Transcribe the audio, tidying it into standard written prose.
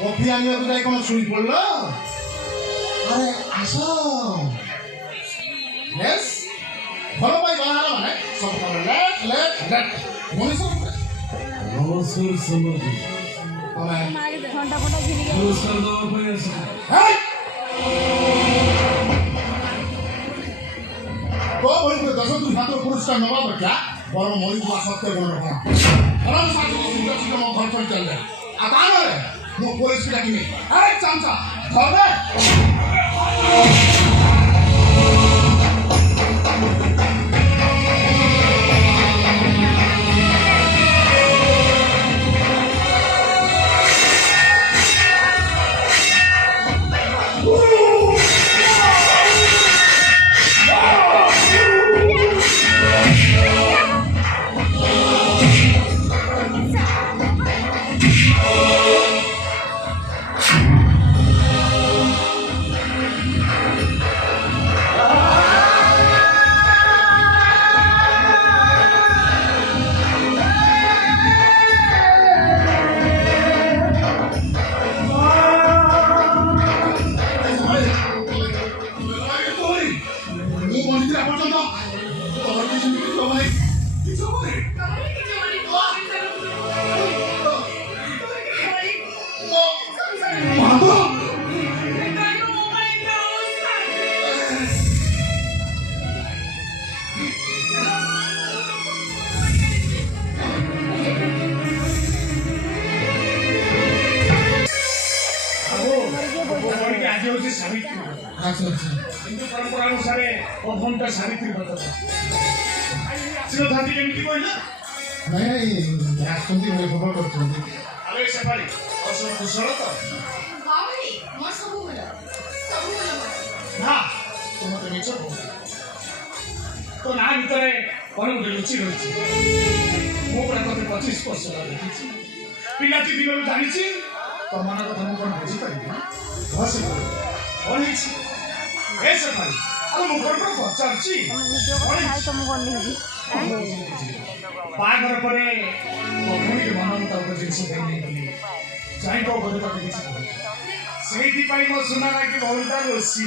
Coffee আনিବାକୁ যাই କ'ଣ ଶୋଇ ପଡ଼ିଲ? ଆରେ ଆସ। ବେଶ୍ ଭଲ ପାଇ ବାହାହେଲା ମାନେ ସବୁ କାମ ଲେଟ୍ ଲେଟ୍ ଲେଟ୍। ମଣିଷ নমস্কার সম্রাজি ତମେ ঘন্টা ফটা ঘিরে গেল পুরস্কার দেওয়া হয়ে আছে হেই! তো বলতে 10 হাত পুরস্কার নেওয়া বেটা বড় মরিଯିବା ସତ୍ୟ ଗୁଣ ରଖ। ଖରାପ ସାଥି ସୁନ୍ଦର ସୁନ୍ଦର ମୋ ଘର ଚଳି ଚାଲିଲେ। ଆଉ ତାପରେ ମୁଁ ପୋଲିସକୁ ଡାକିନି। ଏ ଚାମଚା ଧରବେ। हिंदू परंपरा अनुसार घंटा सावित्री व्रत था केमती कहला नहीं आसुँच खबर कर आलो सेपाली सब कुशल तो ना तुम तो मिछ तो ना भीतर कौन गोटे लुचि रही मो पूरा कते 25 वर्ष देखी पिलाती दिन जानी तो मन कथा मुझे कौन बुझीपारि बस कौन है सेपाली आलो मो घर पर पचारछि बाघर पर भूमि मन मुताबिक जिनस जाई तो घर तक किसी से मो सुना कि बहुत रोसी